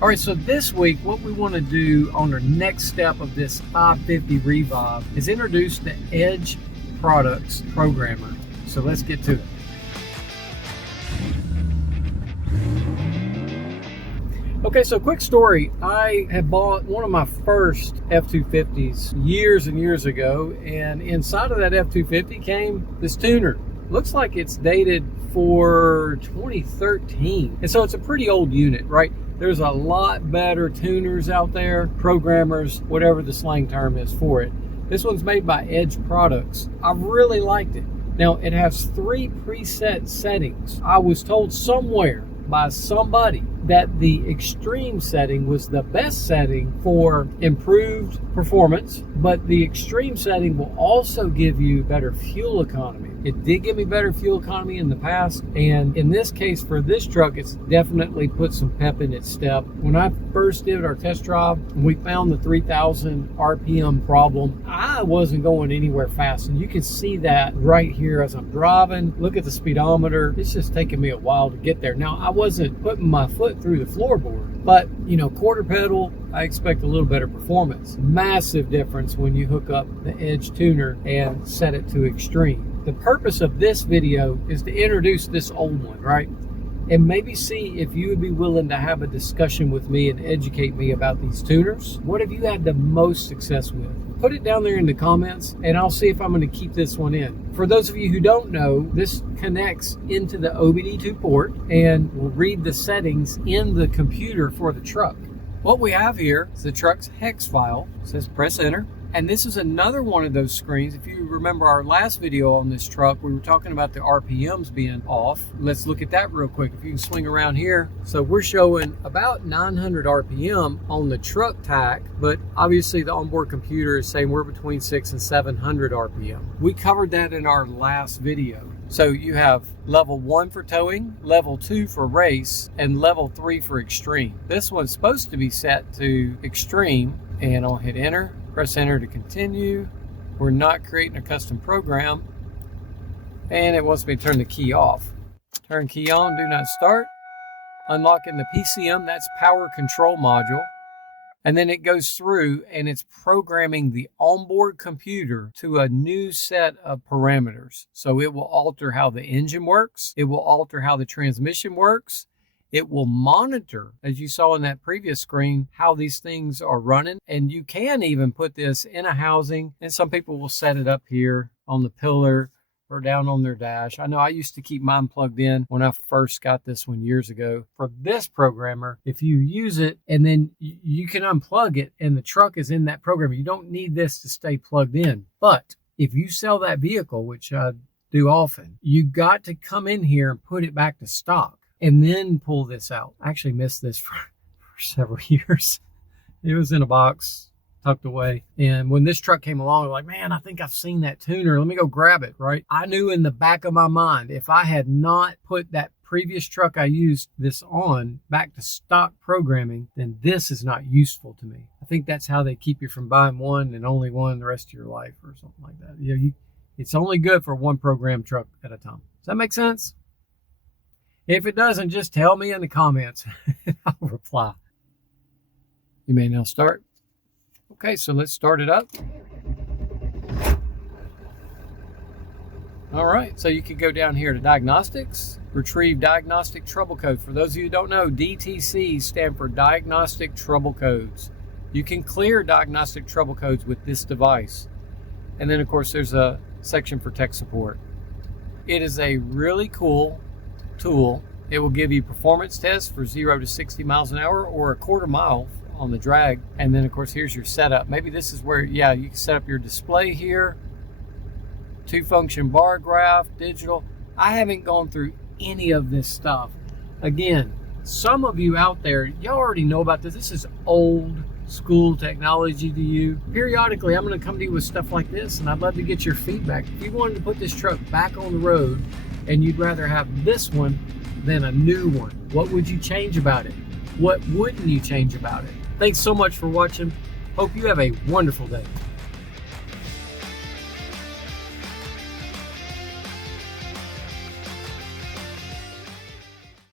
All right, so this week, what we want to do on our next step of this 550 revive is introduce the Edge Products programmer. So let's get to it. Okay, so quick story. I had bought one of my first F-250s years and years ago, and inside of that F-250 came this tuner. Looks like it's dated for 2013. And so it's a pretty old unit, right? There's a lot better tuners out there, programmers, whatever the slang term is for it. This one's made by Edge Products. I really liked it. Now, it has 3 preset settings. I was told somewhere by somebody that the extreme setting was the best setting for improved performance, but the extreme setting will also give you better fuel economy. It did give me better fuel economy in the past, and in this case for this truck, it's definitely put some pep in its step. When I first did our test drive, we found the 3,000 RPM problem. I wasn't going anywhere fast, and you can see that right here as I'm driving. Look at the speedometer. It's just taking me a while to get there. Now, I wasn't putting my foot through the floorboard, but quarter pedal, I expect a little better performance. Massive difference when you hook up the Edge tuner and set it to extreme. The purpose of this video is to introduce this old one, right? And maybe see if you would be willing to have a discussion with me and educate me about these tuners. What have you had the most success with? Put it down there in the comments, and I'll see if I'm going to keep this one in. For those of you who don't know, this connects into the OBD2 port and will read the settings in the computer for the truck. What we have here is the truck's hex file. It says press enter. And this is another one of those screens. If you remember our last video on this truck, we were talking about the RPMs being off. Let's look at that real quick. If you can swing around here. So we're showing about 900 RPM on the truck tack, but obviously the onboard computer is saying we're between 600 and 700 RPM. We covered that in our last video. So you have level 1 for towing, level 2 for race, and level 3 for extreme. This one's supposed to be set to extreme, and I'll hit enter. Press enter to continue. We're not creating a custom program. And it wants me to turn the key off. Turn key on, do not start. Unlocking the PCM, that's power control module. And then it goes through and it's programming the onboard computer to a new set of parameters. So it will alter how the engine works. It will alter how the transmission works. It will monitor, as you saw in that previous screen, how these things are running. And you can even put this in a housing, and some people will set it up here on the pillar or down on their dash. I know I used to keep mine plugged in when I first got this one years ago. For this programmer, if you use it and then you can unplug it and the truck is in that programmer, you don't need this to stay plugged in. But if you sell that vehicle, which I do often, you got to come in here and put it back to stock. And then pull this out. I actually missed this for several years. It was in a box, tucked away. And when this truck came along, I was like, man, I think I've seen that tuner. Let me go grab it, right? I knew in the back of my mind, if I had not put that previous truck I used this on back to stock programming, then this is not useful to me. I think that's how they keep you from buying one and only one the rest of your life or something like that. It's only good for one program truck at a time. Does that make sense? If it doesn't, just tell me in the comments. I'll reply. You may now start. Okay, so let's start it up. All right, so you can go down here to diagnostics, retrieve diagnostic trouble code. For those of you who don't know, DTCs stand for diagnostic trouble codes. You can clear diagnostic trouble codes with this device. And then of course there's a section for tech support. It is a really cool tool. It will give you performance tests for 0 to 60 miles an hour or a quarter mile on the drag. And then of course here's your setup. Maybe this is where, you can set up your display here. 2-function bar graph, digital. I haven't gone through any of this stuff. Again, some of you out there, y'all already know about this. This is old school technology to you. Periodically, I'm going to come to you with stuff like this, and I'd love to get your feedback. If you wanted to put this truck back on the road and you'd rather have this one than a new one, what would you change about it? What wouldn't you change about it? Thanks so much for watching. Hope you have a wonderful day.